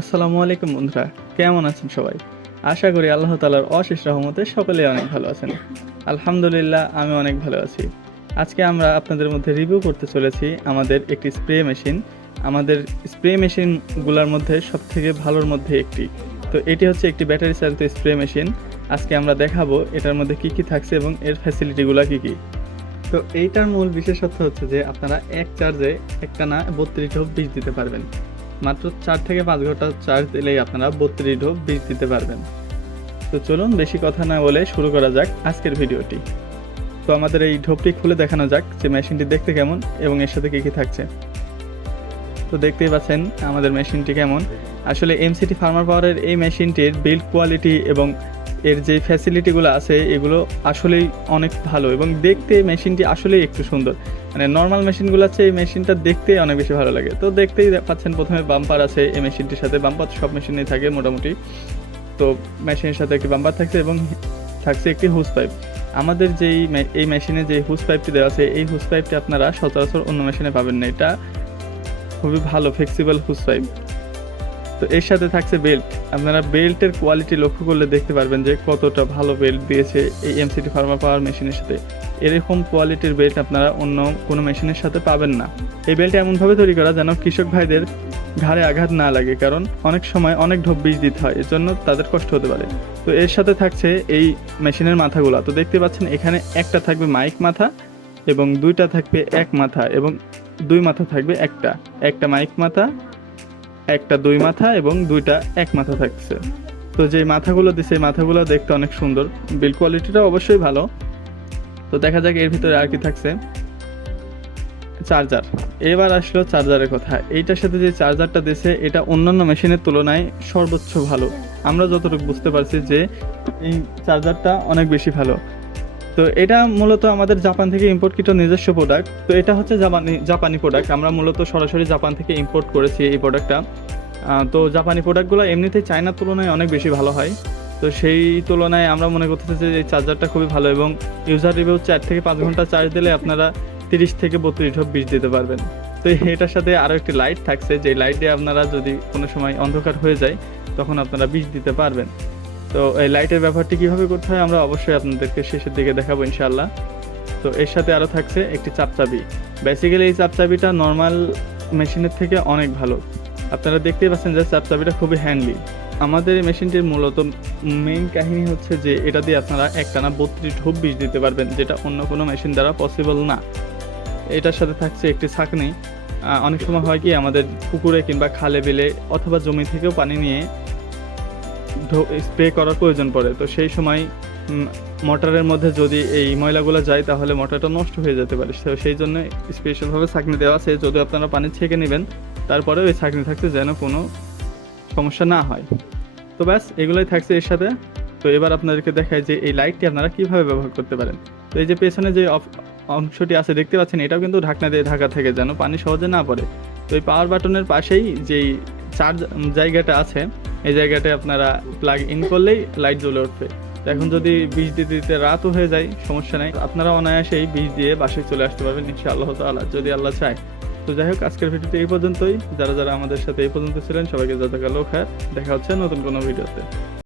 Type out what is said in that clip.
আসসালামু আলাইকুম বন্ধুরা, কেমন আছেন সবাই? আশা করি আল্লাহ তালার অশেষ রহমতে সকলেই অনেক ভালো আছেন। আলহামদুলিল্লাহ, আমি অনেক ভালো আছি। আজকে আমরা আপনাদের মধ্যে রিভিউ করতে চলেছি আমাদের একটি স্প্রে মেশিন আমাদের স্প্রে মেশিনগুলোর মধ্যে সবথেকে ভালোর মধ্যে একটি। তো এটি হচ্ছে একটি ব্যাটারি চালিত স্প্রে মেশিন আজকে আমরা দেখাবো এটার মধ্যে কি কি থাকছে এবং এর ফ্যাসিলিটিগুলো কি কি। তো এইটার মূল বিশেষত্ব হচ্ছে যে আপনারা এক চার্জে একটা না বত্রিশ ঢোপ বীজ দিতে পারবেন। মাত্র চার থেকে পাঁচ ঘণ্টা চার্জ দিলেই আপনারা বত্রিশ ঢোক বীজ দিতে পারবেন। তো চলুন বেশি কথা না বলে শুরু করা যাক আজকের ভিডিওটি। তো আমাদের এই ঢোপটি খুলে দেখানো যাক যে মেশিনটি দেখতে কেমন এবং এর সাথে কী কী থাকছে। তো দেখতেই পাচ্ছেন আমাদের মেশিনটি কেমন। আসলে এমসিটি ফার্মার পাওয়ারের এই মেশিনটির বিল্ড কোয়ালিটি এবং এর যে ফ্যাসিলিটিগুলো আছে, এগুলো আসলেই অনেক ভালো এবং দেখতে মেশিনটি আসলেই একটু সুন্দর। মানে নর্মাল মেশিনগুলো আছে, এই মেশিনটা দেখতে অনেক বেশি ভালো লাগে। তো দেখতেই পাচ্ছেন প্রথমে বাম্পার আছে, এই মেশিনটির সাথে বাম্পার সব মেশিনেই থাকে মোটামুটি। তো মেশিনের সাথে একটি বাম্পার থাকছে এবং থাকছে একটি হুস পাইপ আমাদের যেই এই মেশিনে যে হুস পাইপটি দেওয়া আছে, এই হুস পাইপটি আপনারা সচরাচর অন্য মেশিনে পাবেন না। এটা খুবই ভালো ফ্লেক্সিবল হুস পাইপ তো এর সাথে থাকছে বেল্ট আপনারা বেল্টের কোয়ালিটি লক্ষ্য করলে দেখতে পারবেন যে কতটা ভালো বেল্ট দিয়েছে এই এমসিটি ফার্মা পাওয়ার মেশিনের সাথে। এরকম কোয়ালিটির বেল্ট আপনারা অন্য কোনো মেশিনের সাথে পাবেন না। এই বেল্ট এমনভাবে তৈরি করা যেন কৃষক ভাইদের ঘাড়ে আঘাত না লাগে, কারণ অনেক সময় অনেক ঢোপ বীজ দিতে হয় এর জন্য তাদের কষ্ট হতে পারে। তো এর সাথে থাকছে এই মেশিনের মাথাগুলো। তো দেখতে পাচ্ছেন এখানে একটা থাকবে মাইক মাথা এবং দুইটা থাকবে এক মাথা এবং দুই মাথা থাকবে একটা। একটা মাইক মাথা একটা দুই মাথা এবং দুইটা এক মাথা থাকছে। তো যে মাথাগুলো দিছে মাথাগুলো দেখতে অনেক সুন্দর। বিল কোয়ালিটিটা অবশ্যই ভালো। তো দেখা যাক এর ভিতরে আর কি থাকছে। চার্জার এবার আসলো চার্জারের কথা। এইটার সাথে যে চার্জারটা দিছে, এটা অন্যান্য মেশিনের তুলনায় সর্বোচ্চ ভালো। আমরা যতটুকু বুঝতে পারছি যে এই চার্জারটা অনেক বেশি ভালো। তো এটা মূলত আমাদের জাপান থেকে ইম্পোর্টকৃত নিজস্ব প্রোডাক্ট তো এটা হচ্ছে জাপানি জাপানি প্রোডাক্ট আমরা মূলত সরাসরি জাপান থেকে ইম্পোর্ট করেছি এই প্রোডাক্টটা তো জাপানি প্রোডাক্টগুলো এমনিতেই চায়নার তুলনায় অনেক বেশি ভালো হয়। তো সেই তুলনায় আমরা মনে করতেছি যে এই চার্জারটা খুবই ভালো এবং ইউজার রিভিউ চার থেকে পাঁচ ঘণ্টা চার্জ দিলে আপনারা তিরিশ থেকে বত্রিশ ঢোপ বীজ দিতে পারবেন। তো এটার সাথে আরও একটি লাইট থাকছে। যে লাইট দিয়ে আপনারা যদি কোনো সময় অন্ধকার হয়ে যায়, তখন আপনারা বিষ দিতে পারবেন। তো এই লাইটের ব্যাপারটি কীভাবে করতে হয় আমরা অবশ্যই আপনাদেরকে শেষের দিকে দেখাবো ইনশাল্লাহ তো এর সাথে আরও থাকছে একটি চাপচাবি বেসিক্যালি এই চাপচাবিটা নর্মাল মেশিনের থেকে অনেক ভালো। আপনারা দেখতেই পাচ্ছেন যে চাপচাবিটা খুবই হ্যান্ডলি আমাদের এই মেশিনটির মূলত মেইন কাহিনী হচ্ছে যে এটা দিয়ে আপনারা একটানা বত্রিশ ঢোপ বীজ দিতে পারবেন, যেটা অন্য কোনো মেশিন দ্বারা পসিবল না। এটার সাথে থাকছে একটি ছাঁকনি। অনেক সময় হয় কি আমাদের পুকুরে কিংবা খালে বিলে অথবা জমি থেকেও পানি নিয়ে স্প্রে করার প্রয়োজন পড়ে। তো সেই সময় মোটরের মধ্যে যদি এই ময়লাগুলো যায়, তাহলে মোটরটা নষ্ট হয়ে যেতে পারে। তো সেই জন্য স্পেশালভাবে ছাঁকনি দেওয়া আছে। যদি আপনারা পানি ছেঁকে নেবেন, তারপরে ওই ছাঁকনি থাকছে যেন কোনো সমস্যা না হয়। তো ব্যাস, এগুলোই থাকছে এর সাথে। তো এবার আপনাদেরকে দেখায় যে এই লাইটটি আপনারা কীভাবে ব্যবহার করতে পারেন। তো এই যে পেছনে যে অংশটি আছে, দেখতে পাচ্ছেন, এটাও কিন্তু ঢাকনা দিয়ে ঢাকা থেকে যেন পানি সহজে না পড়ে। তো এই পাওয়ার বাটনের পাশেই যেই চার্জ জায়গাটা আছে এই জায়গাটায় আপনারা প্লাগ ইন করলেই লাইট জ্বলে উঠবে। এখন যদি বীজ দিতে দিতে রাতও হয়ে যায়, সমস্যা নাই। আপনারা অনায়াসেই বীজ দিয়ে বাসায় চলে আসতে পারবেন ইনশা আল্লাহ তালা যদি আল্লাহ চায়। তো যাই হোক, আজকের ভিডিওটি এই পর্যন্তই। যারা যারা আমাদের সাথে এই পর্যন্ত ছিলেন, সবাইকে জাজাকাল্লাহ খায় দেখা হচ্ছে নতুন কোনো ভিডিওতে।